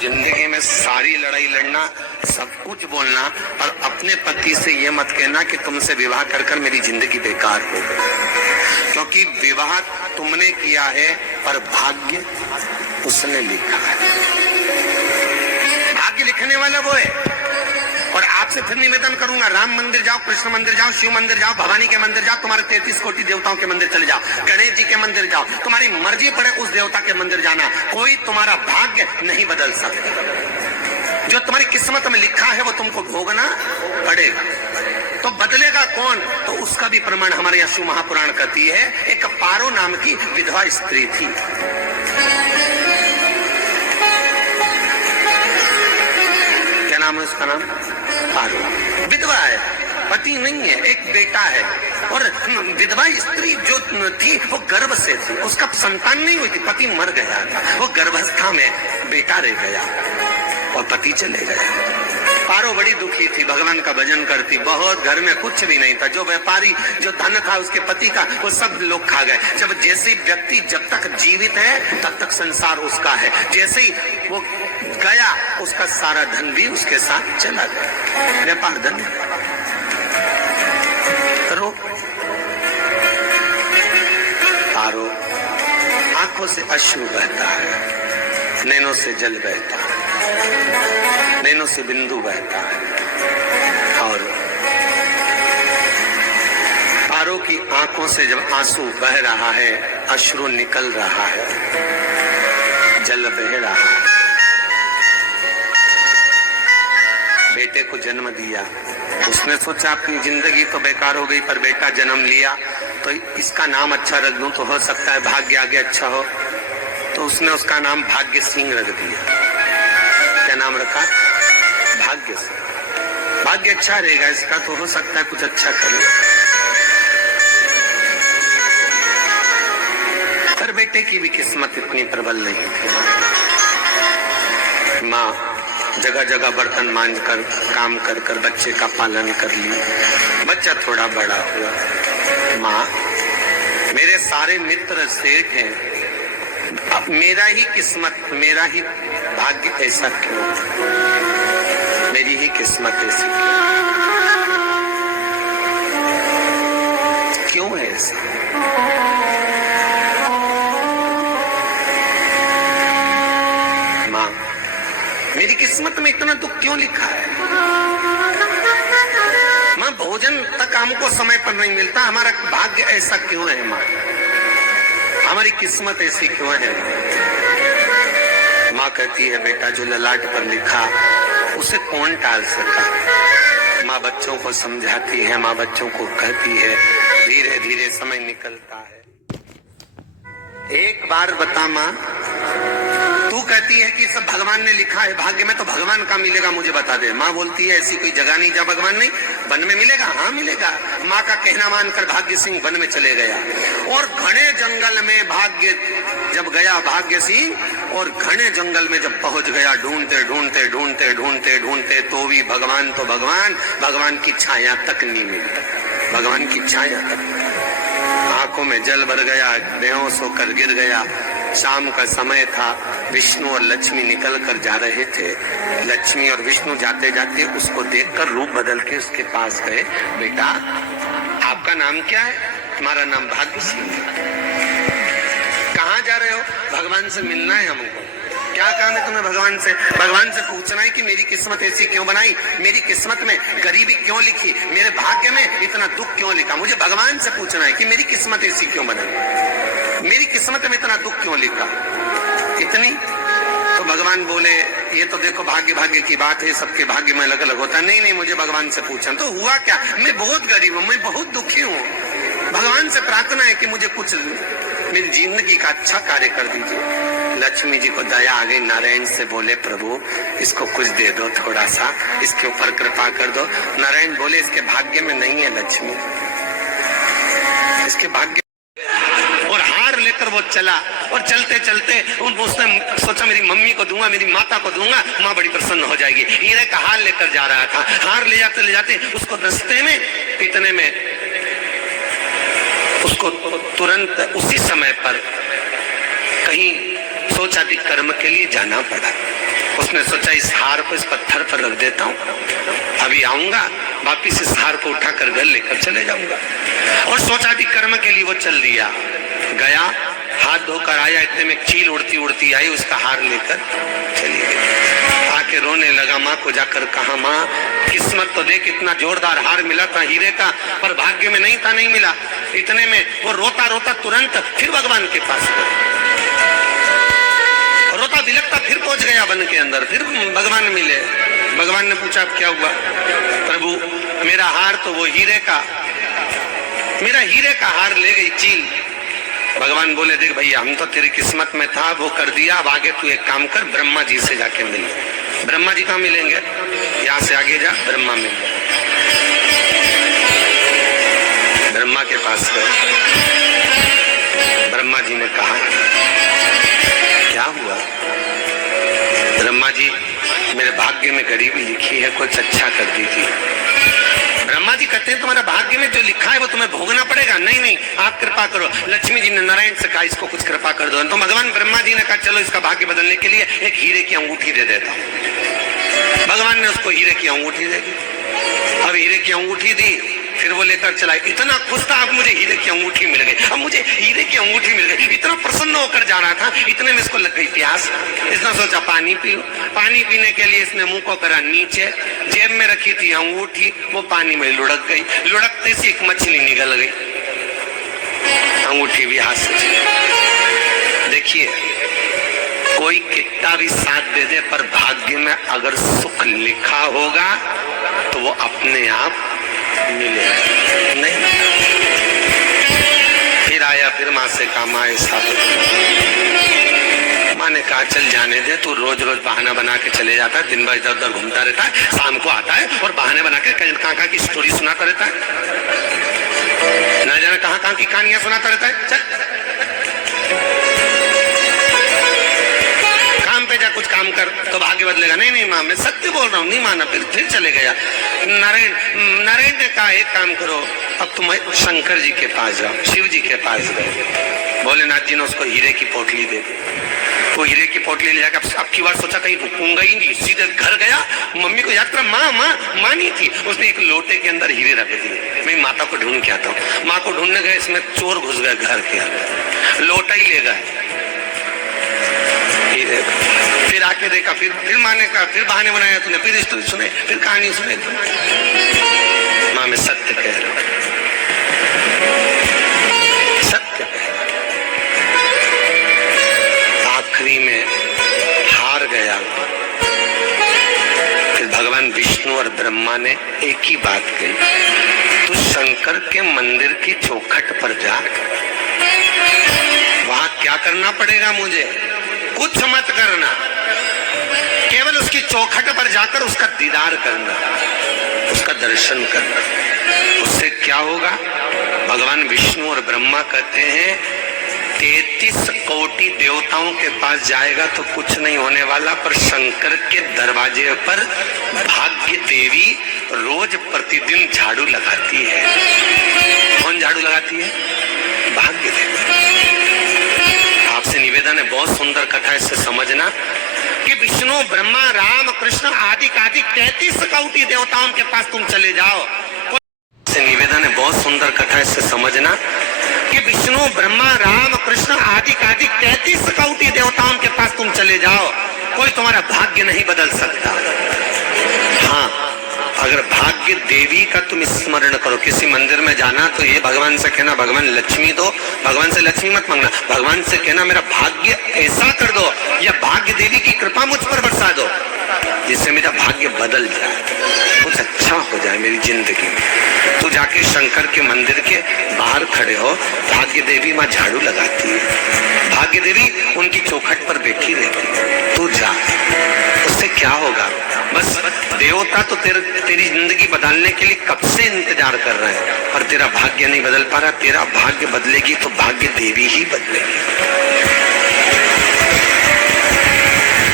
जिंदगी में सारी लड़ाई लड़ना, सब कुछ बोलना, और अपने पति से ये मत कहना कि तुमसे विवाह कर कर मेरी जिंदगी बेकार हो गई, क्योंकि विवाह तुमने किया है और भाग्य उसने लिखा है। भाग्य लिखने वाला वो है। और आपसे फिर निवेदन करूंगा, राम मंदिर जाओ, कृष्ण मंदिर जाओ, शिव मंदिर जाओ, भवानी के मंदिर जाओ, तुम्हारे 33 कोटि देवताओं के मंदिर चले जाओ, गणेश जी के मंदिर जाओ, तुम्हारी मर्जी पड़े उस देवता के मंदिर जाना, कोई तुम्हारा भाग्य नहीं बदल सकता। जो तुम्हारी किस्मत में लिखा है वो तुमको भोगना पड़ेगा। तो बदलेगा कौन? तो उसका भी प्रमाण हमारे यहाँ शिव महापुराण कहती है। एक पारो नाम की विधवा स्त्री थी। क्या नाम है उसका? नाम पारो। विधवा है, पति नहीं है, एक बेटा है। और विधवा स्त्री जो थी वो गर्भ से थी, उसका संतान नहीं हुई थी, पति मर गया था, वो गर्भावस्था में बेटा रह गया और पति चले गए। पारो बड़ी दुखी थी, भगवान का भजन करती बहुत, घर में कुछ भी नहीं था, जो व्यापारी जो धन था उसके पति का वो सब लोग खा गए। जब जैसे व्यक्ति जब तक जीवित है तब तक संसार उसका है, जैसे ही वो गया उसका सारा धन भी उसके साथ चला गया। व्यापार धन करो। पारो आंखों से अश्रु बहता है, नैनों से जल बहता है, नैनों से बिंदु बहता है। और पारो की आंखों से जब आंसू बह रहा है, अश्रु निकल रहा है, जल बह रहा है। बेटे को जन्म दिया, उसने सोचा अपनी जिंदगी तो बेकार हो गई, पर बेटा जन्म लिया तो इसका नाम अच्छा रख दूं तो हो सकता है भाग्य आगे अच्छा हो। तो उसने उसका नाम भाग्य सिंह रख दिया। क्या नाम रखा? भाग्य सिंह। भाग्य अच्छा रहेगा इसका, तो हो सकता है कुछ अच्छा करे। पर बेटे की भी किस्मत इतनी प्रबल नहीं थी। माँ जगह जगह बर्तन मांझ कर काम कर कर बच्चे का पालन कर लिया। बच्चा थोड़ा बड़ा हुआ। माँ मेरे सारे मित्र सेठ हैं, अब मेरा ही किस्मत, मेरा ही भाग्य ऐसा क्यों? मेरी ही किस्मत ऐसी क्यों है ऐसा? माँ मेरी किस्मत में इतना दुख क्यों लिखा है? माँ भोजन तक हमको समय पर नहीं मिलता, हमारा भाग्य ऐसा क्यों है? माँ हमारी किस्मत ऐसी क्यों है? माँ कहती है बेटा जो ललाट पर लिखा उसे कौन टाल सका। माँ बच्चों को समझाती है, माँ बच्चों को कहती है, धीरे धीरे समय निकलता है। एक बार बता माँ, तू कहती है कि सब भगवान ने लिखा है भाग्य में, तो भगवान का मिलेगा मुझे बता दे। माँ बोलती है ऐसी कोई जगह नहीं जहाँ भगवान नहीं। वन में मिलेगा? हाँ मिलेगा। माँ का कहना मानकर भाग्य सिंह वन में चले गया और घने जंगल में भाग्य जब गया भाग्य सिंह, और घने जंगल में जब पहुंच गया, ढूंढते ढूंढते ढूंढते ढूंढते ढूंढते तो भी भगवान तो भगवान की छाया तक नहीं मिली। भगवान की छाया तक। आंखों में जल भर गया, बेहोश होकर गिर गया। शाम का समय था, विष्णु और लक्ष्मी निकल कर जा रहे थे। लक्ष्मी और विष्णु जाते जाते उसको देखकर रूप बदल के उसके पास गए। बेटा आपका नाम क्या है? तुम्हारा नाम भाग्य सिंह है। कहाँ जा रहे हो? भगवान से मिलना है हमको। क्या काम है तुम्हें भगवान से? भगवान से पूछना है कि मेरी किस्मत ऐसी क्यों बनाई, मेरी किस्मत में गरीबी क्यों लिखी, मेरे भाग्य में इतना दुख क्यों लिखा। मुझे भगवान से पूछना है कि मेरी किस्मत ऐसी क्यों बनाई, मेरी किस्मत में इतना दुख क्यों लिखा। इतनी तो भगवान बोले ये तो देखो भाग्य की बात है, सबके भाग्य में अलग अलग होता है। नहीं मुझे भगवान से पूछना। तो हुआ क्या? मैं बहुत गरीब हूँ, मैं बहुत दुखी हूँ, भगवान से प्रार्थना है कि मुझे कुछ मेरी जिंदगी का अच्छा कार्य कर दीजिए। लक्ष्मी जी को दया आ गई, नारायण से बोले प्रभु इसको कुछ दे दो, थोड़ा सा इसके ऊपर कृपा कर दो। नारायण बोले इसके भाग्य में नहीं है लक्ष्मी, इसके भाग्य। और हार लेकर वो चला और चलते चलते उसने सोचा मेरी मम्मी को दूंगा, मेरी माता को दूंगा, माँ बड़ी प्रसन्न हो जाएगी। हीरे का हार लेकर जा रहा था। हार ले जाते उसको रास्ते में इतने में उसको तुरंत उसी समय पर कहीं सोचाती कर्म के लिए जाना पड़ा। उसने सोचा इस हार को इस पत्थर पर रख देता हूँ, अभी आऊंगा वापिस इस हार को उठाकर घर लेकर चले जाऊंगा। और सोचा भी कर्म के लिए वो चल दिया, गया हाथ धोकर आया, इतने में चील उड़ती उड़ती आई, उसका हार लेकर चली गई। आके रोने लगा, माँ को जाकर कहा, माँ किस्मत तो देख, इतना जोरदार हार मिला था हीरे का, पर भाग्य में नहीं था, नहीं मिला। इतने में वो रोता रोता तुरंत फिर भगवान के पास गया, रोता बिलखता फिर पहुंच गया वन के अंदर, फिर भगवान मिले। भगवान ने पूछा अब क्या हुआ? प्रभु मेरा हार तो वो हीरे का, मेरा हीरे का हार ले गई चील। भगवान बोले देख भैया, हम तो तेरी किस्मत में था, वो कर दिया, अब आगे तू एक काम कर, ब्रह्मा जी से जाके मिल। ब्रह्मा जी कहाँ मिलेंगे? यहाँ से आगे जा, ब्रह्मा मिल। ब्रह्मा के पास गए, ब्रह्मा जी ने कहा क्या हुआ? ब्रह्मा जी मेरे भाग्य में गरीबी लिखी है, कुछ अच्छा कर दीजिए। ब्रह्मा जी कहते हैं तुम्हारा भाग्य में जो लिखा है वो तुम्हें भोगना पड़ेगा। नहीं नहीं, आप कृपा करो। लक्ष्मी जी ने नारायण से कहा इसको कुछ कृपा कर दो। तो भगवान ब्रह्मा जी ने कहा चलो इसका भाग्य बदलने के लिए एक हीरे की अंगूठी दे देता हूँ। भगवान ने उसको हीरे की अंगूठी दे दी। अब हीरे की अंगूठी दी, फिर वो लेकर चला। इतना खुश था, अब मुझे हीरे की अंगूठी मिल गई, अब मुझे हीरे की अंगूठी मिल गई। इतना प्रसन्न होकर जा रहा था, इतने में इसको लग गई प्यास। इसने सोचा पानी पी लो। पानी पीने के लिए इसने मुंह को करा नीचे, जेब में रखी थी अंगूठी, वो पानी में लुढ़क गई। लुढ़कते से एक मछली निकल गई, अंगूठी भी हाथ से। देखिए कोई कितना भी साथ दे दे, पर भाग्य में अगर सुख लिखा होगा तो वो अपने आप मिले नहीं। फिर आया, फिर माँ से कहा माँ ऐसा। माँ ने कहा चल जाने दे, तू रोज रोज बहाना बना के चले जाता है, दिन भर इधर उधर घूमता रहता है, शाम को आता है और बहाने बना के कहाँ की स्टोरी सुनाता रहता है, न जाने कहाँ की कहानियां सुनाता रहता है। चल पे जा, कुछ काम कर तो भाग्य बदलेगा। नहीं नहीं माँ मैं सत्य बोल रहा हूँ, नहीं माना। फिर चले गया। नारायण ने कहा एक काम करो, अब तुम शंकर जी के पास जाओ। शिव जी के पास गए, भोलेनाथ जी ने उसको हीरे की पोटली दे दी। वो हीरे की पोटली ले जाकर अब की बार सोचा कहीं रुकूंगा ही नहीं, सीधे घर गया। मम्मी को याद करा, माँ नहीं थी। उसने एक लोटे के अंदर हीरे रख दिए। मैं माता को ढूंढ के आता हूँ। माँ को ढूंढने गए, इसमें चोर घुस गए घर के अंदर, लोटा ही ले गए। फिर आके देखा, फिर माने का, फिर बहाने बनाया तूने, फिर स्टोरी सुने, फिर कहानी सुने। माँ मैं सत्य कह रहा हूं, सत्य कह रहा हूं। आखिरी में हार गया। फिर भगवान विष्णु और ब्रह्मा ने एक ही बात कही, तू शंकर के मंदिर की चौखट पर जा। वहां क्या करना पड़ेगा मुझे? कुछ मत करना, केवल उसकी चौखट पर जाकर उसका दीदार करना, उसका दर्शन करना। उससे क्या होगा? भगवान विष्णु और ब्रह्मा कहते हैं 33 कोटि देवताओं के पास जाएगा तो कुछ नहीं होने वाला, पर शंकर के दरवाजे पर भाग्य देवी रोज प्रतिदिन झाड़ू लगाती है। कौन झाड़ू लगाती है? भाग्य देवी। आपसे निवेदन है, बहुत सुंदर कथा, इससे समझना कि विष्णु ब्रह्मा राम कृष्ण आदि 33 कोटि देवताओं के पास तुम चले जाओ। से निवेदन है, बहुत सुंदर कथा, इससे समझना कि विष्णु ब्रह्मा राम कृष्ण आदि 33 कोटि देवताओं के पास तुम चले जाओ, कोई तुम्हारा भाग्य नहीं बदल सकता। हाँ, अगर भाग्य देवी का तुम स्मरण करो, किसी मंदिर में जाना तो ये भगवान से कहना भगवान लक्ष्मी दो, भगवान से लक्ष्मी मत मांगना, भगवान से कहना मेरा भाग्य ऐसा कर दो, या भाग्य देवी की कृपा मुझ पर बरसा दो जिससे मेरा भाग्य बदल जाए, कुछ अच्छा हो जाए मेरी जिंदगी में। तो जाके शंकर के मंदिर के बाहर खड़े हो, भाग्य देवी माँ झाड़ू लगाती है, भाग्य देवी उनकी चौखट पर बैठी रहती, तू जा। उससे क्या होगा? बस देवता तो तेरी जिंदगी बदलने के लिए कब से इंतजार कर रहे हैं, पर तेरा भाग्य नहीं बदल पा रहा। तेरा भाग्य बदलेगी तो भाग्य देवी ही बदलेगी।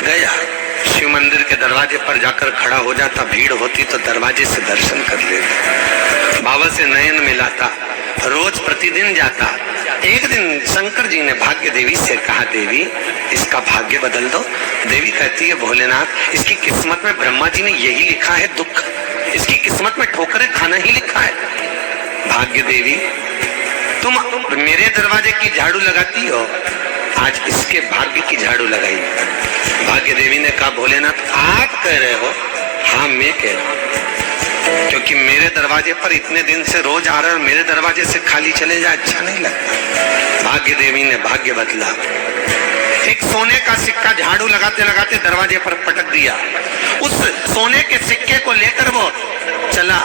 गया, शिव मंदिर के दरवाजे पर जाकर खड़ा हो जाता, भीड़ होती तो दरवाजे से दर्शन कर लेता, बाबा से नयन मिलाता, रोज प्रतिदिन जाता, एक दिन शंकर जी ने भाग्य देवी से कहा, देवी इसका भाग्य बदल दो। देवी कहती है, भोलेनाथ इसकी किस्मत में ब्रह्मा जी ने यही लिखा है दुख, इसकी किस्मत में ठोकरें खाना ही लिखा है। भाग्य देवी तुम मेरे दरवाजे की झाड़ू लगाती हो, आज इसके भाग्य की झाड़ू लगाई। भाग्य देवी ने कहा, भोलेनाथ आप कह रहे हो? हाँ मैं कह रहा हूं, क्योंकि मेरे दरवाजे पर इतने दिन से रोज आ रहे और मेरे दरवाजे से खाली चले जाए अच्छा नहीं लगता। भाग्य देवी ने भाग्य बदला, एक सोने का सिक्का झाड़ू लगाते लगाते दरवाजे पर पटक दिया। उस सोने के सिक्के को लेकर वो चला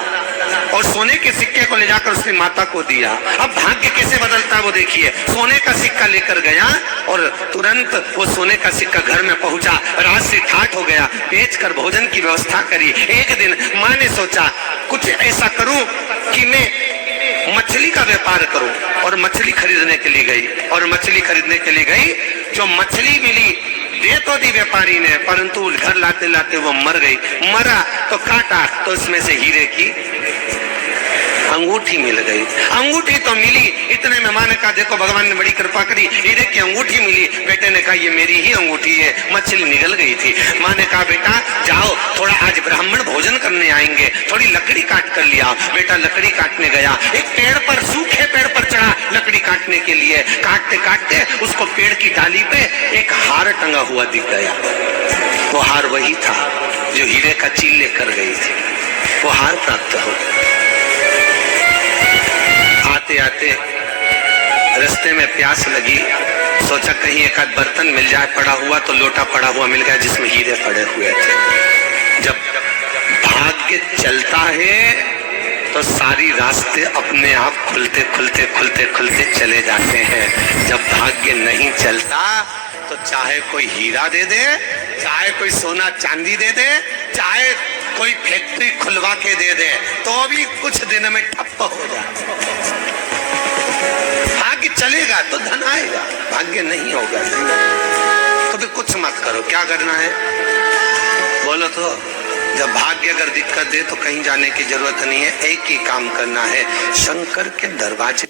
और सोने के सिक्के को ले जाकर उसने माता को दिया। अब भाग्य कैसे बदलता है वो देखिए। सोने का सिक्का लेकर गया और तुरंत वो सोने का सिक्का घर में पहुंचा। रात से ठाठ हो गया, बेचकर भोजन की व्यवस्था करी। एक दिन माँ ने सोचा कुछ ऐसा करूं कि मैं मछली का व्यापार करूं, और मछली खरीदने के लिए गई। और मछली खरीदने के लिए गई, जो मछली मिली दे तो दी व्यापारी ने, परंतु घर लाते लाते वो मर गई। मरा तो काटा तो उसमें से हीरे की अंगूठी मिल गई। अंगूठी तो मिली, इतने में माँ ने कहा देखो भगवान ने बड़ी कृपा करी, हीरे की अंगूठी मिली। बेटे ने कहा ये मेरी ही अंगूठी है। मछली निगल गई थी। माँ ने कहा बेटा जाओ, थोड़ा आज ब्राह्मण भोजन करने आएंगे, थोड़ी लकड़ी काट कर लिया। बेटा लकड़ी काटने गया, एक पेड़ पर, सूखे पेड़ पर चढ़ा लकड़ी काटने के लिए। काटते काटते उसको पेड़ की डाली पे एक हार टंगा हुआ दिख गया। वो हार वही था जो हीरे का चील लेकर गई थी। वो हार प्राप्त हो। आते आते रास्ते में प्यास लगी, सोचा कहीं एक आध बर्तन मिल जाए पड़ा हुआ, तो लोटा पड़ा हुआ मिल गया जिसमें हीरे पड़े हुए थे। जब भाग्य चलता है तो सारी रास्ते अपने आप खुलते खुलते खुलते खुलते चले जाते हैं। जब भाग्य नहीं चलता तो चाहे कोई हीरा दे दे, चाहे कोई सोना चांदी दे दे, चाहे कोई फैक्ट्री खुलवा के दे दे, तो भी कुछ दिन में ठप्प हो जाए। भाग्य चलेगा तो धन आएगा, भाग्य नहीं होगा तो भी कुछ मत करो। क्या करना है बोलो तो? जब भाग्य अगर दिक्कत दे तो कहीं जाने की जरूरत नहीं है, एक ही काम करना है, शंकर के दरवाजे